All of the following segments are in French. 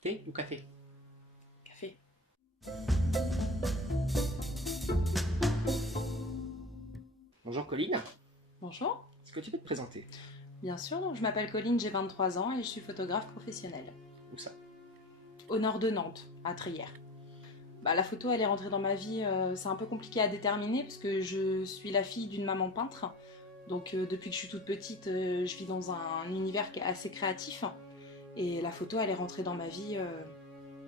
Thé ou café? Café. Bonjour Colline, Bonjour. est-ce que tu peux te présenter? Bien sûr, donc je m'appelle Colline, j'ai 23 ans et je suis photographe professionnelle. Où ça? Au nord de Nantes, à Truyère. La photo, elle est rentrée dans ma vie, c'est un peu compliqué à déterminer parce que je suis la fille d'une maman peintre. Donc depuis que je suis toute petite, je vis dans un univers qui est assez créatif. Et la photo, elle est rentrée dans ma vie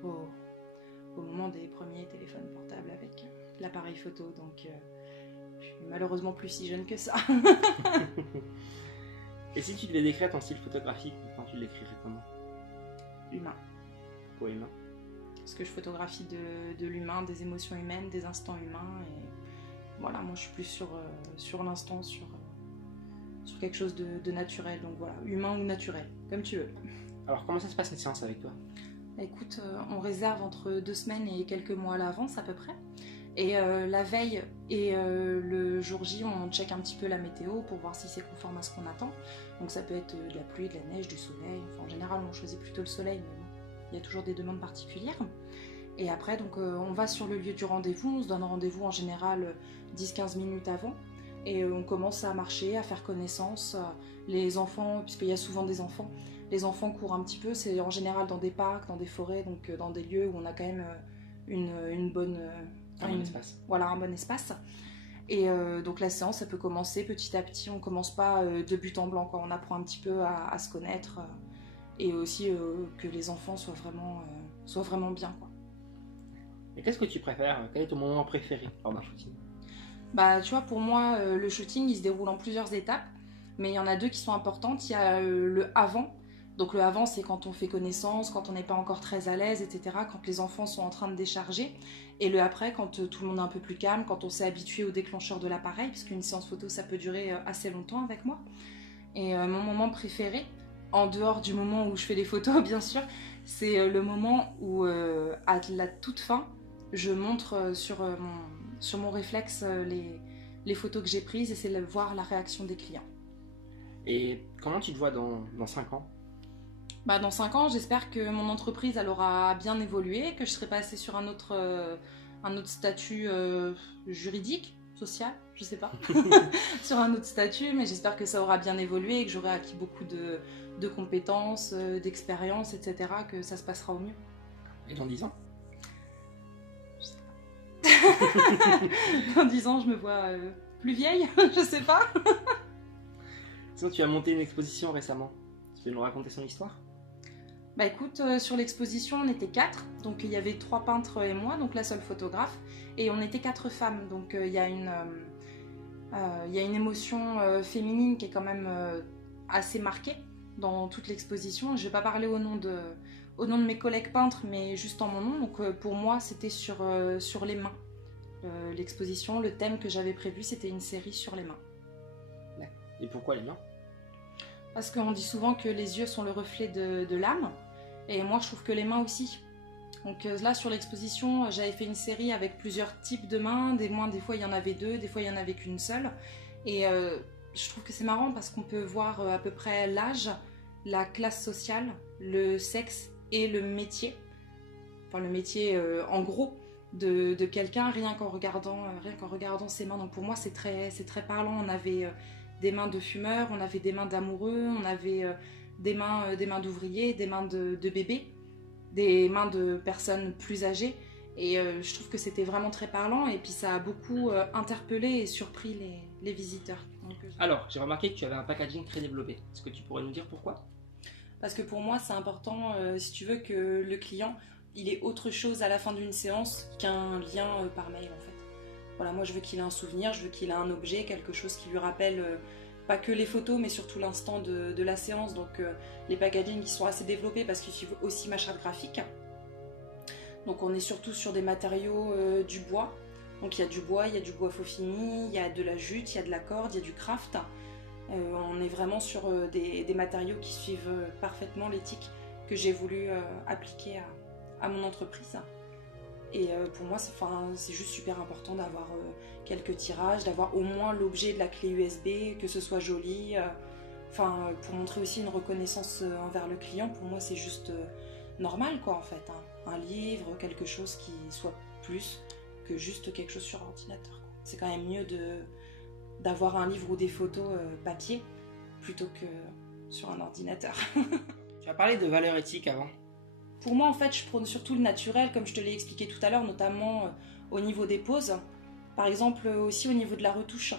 au moment des premiers téléphones portables avec l'appareil photo. Donc je suis malheureusement plus si jeune que ça. Et si tu devais décrire ton style photographique, tu l'écrirais comment? Humain. Pourquoi humain? Parce que je photographie de l'humain, des émotions humaines, des instants humains. Et voilà, moi je suis plus sur l'instant, sur quelque chose de naturel. Donc voilà, humain ou naturel, comme tu veux. Alors comment ça se passe une séance avec toi? Écoute, on réserve entre 2 semaines et quelques mois à l'avance à peu près. Et la veille et le jour J, on check un petit peu la météo pour voir si c'est conforme à ce qu'on attend. Donc ça peut être de la pluie, de la neige, du soleil. Enfin, en général, on choisit plutôt le soleil, mais bon, il y a toujours des demandes particulières. Et après, donc, on va sur le lieu du rendez-vous. On se donne rendez-vous en général 10-15 minutes avant. Et on commence à marcher, à faire connaissance. Les enfants, puisqu'il y a souvent des enfants, les enfants courent un petit peu. C'est en général dans des parcs, dans des forêts, donc dans des lieux où on a quand même une bonne... Un bon espace. Voilà, un bon espace. Et donc la séance, ça peut commencer petit à petit. On commence pas de but en blanc, quoi. On apprend un petit peu à se connaître et aussi que les enfants soient vraiment bien, quoi. Et qu'est-ce que tu préfères? Quel est ton moment préféré lors d'un shooting? Tu vois, pour moi, le shooting, il se déroule en plusieurs étapes, mais il y en a deux qui sont importantes. Il y a le avant. Donc le avant, c'est quand on fait connaissance, quand on n'est pas encore très à l'aise, etc., quand les enfants sont en train de décharger. Et le après, quand tout le monde est un peu plus calme, quand on s'est habitué au déclencheur de l'appareil, parce qu'une séance photo, ça peut durer assez longtemps avec moi. Et mon moment préféré, en dehors du moment où je fais les photos, bien sûr, c'est le moment où, à la toute fin, je montre sur mon réflexe les photos que j'ai prises et c'est voir la réaction des clients. Et comment tu te vois dans 5 ans? Dans 5 ans, j'espère que mon entreprise elle aura bien évolué, que je serai passée sur un autre statut juridique, social, je sais pas, sur un autre statut, mais j'espère que ça aura bien évolué et que j'aurai acquis beaucoup de compétences, d'expérience, etc., que ça se passera au mieux. Et dans 10 ans? Je sais pas. Dans 10 ans, je me vois plus vieille, je sais pas. Sinon, tu as monté une exposition récemment. Tu peux nous raconter son histoire? Écoute, sur l'exposition, on était 4, donc il y avait 3 peintres et moi, donc la seule photographe, et on était 4 femmes, donc il y a une émotion féminine qui est quand même assez marquée dans toute l'exposition. Je ne vais pas parler au nom de mes collègues peintres, mais juste en mon nom, donc pour moi c'était sur les mains. L'exposition, le thème que j'avais prévu, c'était une série sur les mains. Et pourquoi les mains? Parce qu'on dit souvent que les yeux sont le reflet de l'âme, et moi je trouve que les mains aussi. Donc là sur l'exposition, j'avais fait une série avec plusieurs types de mains, des fois il y en avait 2, des fois il y en avait qu'une seule. Et je trouve que c'est marrant parce qu'on peut voir à peu près l'âge, la classe sociale, le sexe et le métier. Enfin le métier en gros de quelqu'un rien qu'en regardant ses mains. Donc pour moi c'est très parlant. On avait des mains de fumeurs, on avait des mains d'amoureux, on avait des mains d'ouvriers, des mains de bébés, des mains de personnes plus âgées. Et je trouve que c'était vraiment très parlant et puis ça a beaucoup interpellé et surpris les visiteurs. Donc, Alors, j'ai remarqué que tu avais un packaging très développé. Est-ce que tu pourrais nous dire pourquoi? Parce que pour moi, c'est important, si tu veux, que le client, il ait autre chose à la fin d'une séance qu'un lien par mail, en fait. Voilà, moi, je veux qu'il ait un souvenir, je veux qu'il ait un objet, quelque chose qui lui rappelle pas que les photos, mais surtout l'instant de la séance. Donc, les packagings, ils sont assez développés parce qu'ils suivent aussi ma charte graphique. Donc, on est surtout sur des matériaux du bois. Donc, il y a du bois faux fini, il y a de la jute, il y a de la corde, il y a du craft. On est vraiment sur des matériaux qui suivent parfaitement l'éthique que j'ai voulu appliquer à mon entreprise. Et pour moi, c'est juste super important d'avoir quelques tirages, d'avoir au moins l'objet de la clé USB, que ce soit joli. Pour montrer aussi une reconnaissance envers le client. Pour moi, c'est juste normal, quoi, en fait. Hein. Un livre, quelque chose qui soit plus que juste quelque chose sur ordinateur, quoi. C'est quand même mieux d'avoir un livre ou des photos papier plutôt que sur un ordinateur. Tu as parlé de valeurs éthiques avant. Pour moi, en fait, je prône surtout le naturel, comme je te l'ai expliqué tout à l'heure, notamment au niveau des poses. Par exemple, aussi au niveau de la retouche.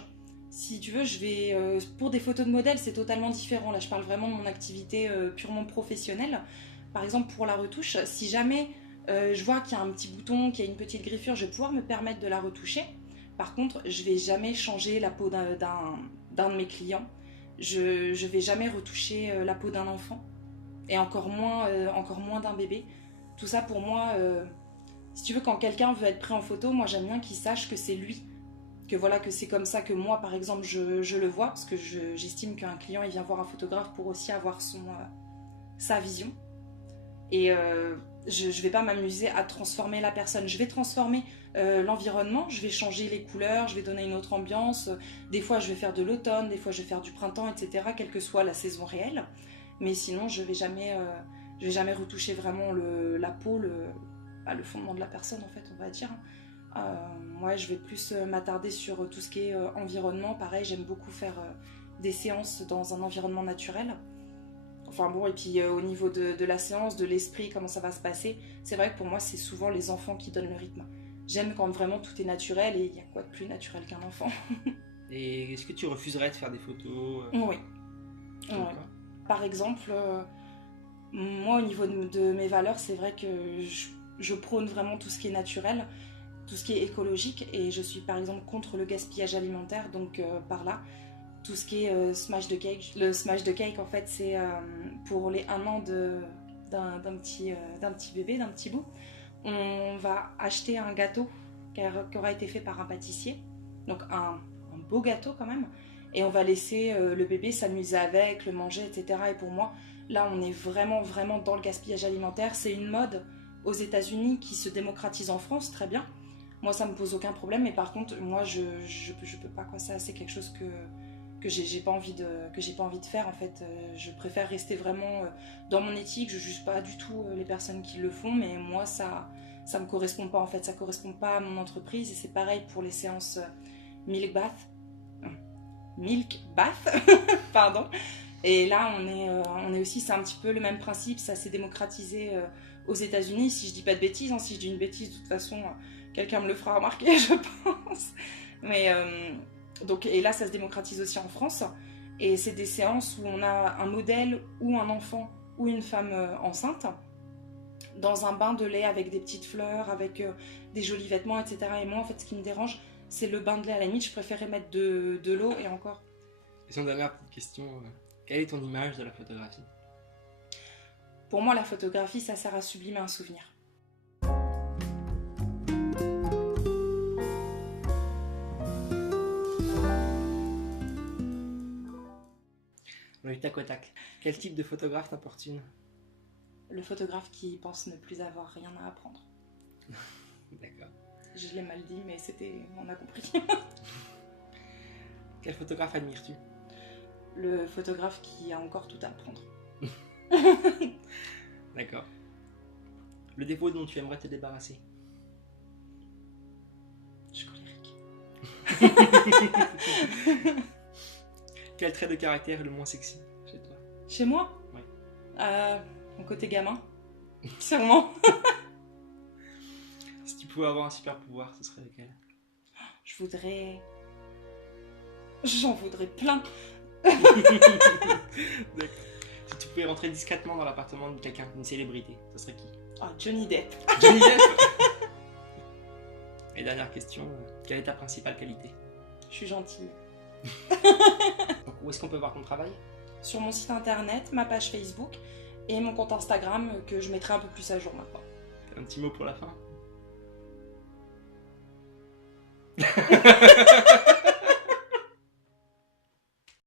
Si tu veux, je vais pour des photos de modèles, c'est totalement différent. Là, je parle vraiment de mon activité purement professionnelle. Par exemple, pour la retouche, si jamais je vois qu'il y a un petit bouton, qu'il y a une petite griffure, je vais pouvoir me permettre de la retoucher. Par contre, je vais jamais changer la peau d'un de mes clients. Je vais jamais retoucher la peau d'un enfant. Et encore moins d'un bébé. Tout ça pour moi, si tu veux, quand quelqu'un veut être pris en photo, moi j'aime bien qu'il sache que c'est lui. Que voilà, que c'est comme ça que moi par exemple je le vois, parce que j'estime qu'un client il vient voir un photographe pour aussi avoir sa vision. Et je vais pas m'amuser à transformer la personne, je vais transformer l'environnement, je vais changer les couleurs, je vais donner une autre ambiance. Des fois je vais faire de l'automne, des fois je vais faire du printemps, etc. Quelle que soit la saison réelle. Mais sinon, je vais jamais retoucher vraiment la peau, le fondement de la personne, en fait, on va dire. Moi, je vais plus m'attarder sur tout ce qui est environnement. Pareil, j'aime beaucoup faire des séances dans un environnement naturel. Enfin bon, et puis au niveau de la séance, de l'esprit, comment ça va se passer, c'est vrai que pour moi, c'est souvent les enfants qui donnent le rythme. J'aime quand vraiment tout est naturel, et il y a quoi de plus naturel qu'un enfant? Et est-ce que tu refuserais de faire des photos Oui. Par exemple, moi au niveau de mes valeurs, c'est vrai que je prône vraiment tout ce qui est naturel, tout ce qui est écologique, et je suis par exemple contre le gaspillage alimentaire, donc par là, tout ce qui est smash de cake. Le smash de cake, en fait, c'est pour les 1 an d'un petit bébé, d'un petit bout. On va acheter un gâteau qui aura été fait par un pâtissier, donc un beau gâteau quand même. Et on va laisser le bébé s'amuser avec, le manger, etc. Et pour moi, là, on est vraiment, vraiment dans le gaspillage alimentaire. C'est une mode aux États-Unis qui se démocratise en France, très bien. Moi, ça me pose aucun problème. Mais par contre, moi, je peux pas, quoi. Ça, c'est quelque chose que j'ai pas envie de faire, en fait. Je préfère rester vraiment dans mon éthique. Je juge pas du tout les personnes qui le font. Mais moi, ça me correspond pas, en fait. Ça correspond pas à mon entreprise. Et c'est pareil pour les séances Milk Bath, pardon. Et là, on est aussi, c'est un petit peu le même principe, ça s'est démocratisé aux États-Unis. Si je dis pas de bêtises, hein, si je dis une bêtise, de toute façon, quelqu'un me le fera remarquer, je pense. Mais donc, et là, ça se démocratise aussi en France. Et c'est des séances où on a un modèle ou un enfant ou une femme enceinte dans un bain de lait avec des petites fleurs, avec des jolis vêtements, etc. Et moi, en fait, ce qui me dérange, c'est le bain de lait. À la limite, je préférais mettre de l'eau et encore. Et son dernière petite question, quelle est ton image de la photographie? Pour moi, la photographie, ça sert à sublimer un souvenir. On a eu tac au tac. Quel type de photographe t'importune? Le photographe qui pense ne plus avoir rien à apprendre. D'accord. Je l'ai mal dit, mais on a compris. Quel photographe admires-tu? Le photographe qui a encore tout à apprendre. D'accord. Le défaut dont tu aimerais te débarrasser? Je suis colérique. Quel trait de caractère est le moins sexy chez toi? Chez moi? Oui. Mon côté gamin. Sûrement. Si tu pouvais avoir un super pouvoir, ce serait lequel? J'en voudrais plein. D'accord. Si tu pouvais rentrer discrètement dans l'appartement de quelqu'un, d'une célébrité, ce serait qui? Johnny Depp. Johnny Depp. Et dernière question, quelle est ta principale qualité? Je suis gentille. Donc, où est-ce qu'on peut voir ton travail? Sur mon site internet, ma page Facebook et mon compte Instagram que je mettrai un peu plus à jour maintenant. T'as un petit mot pour la fin?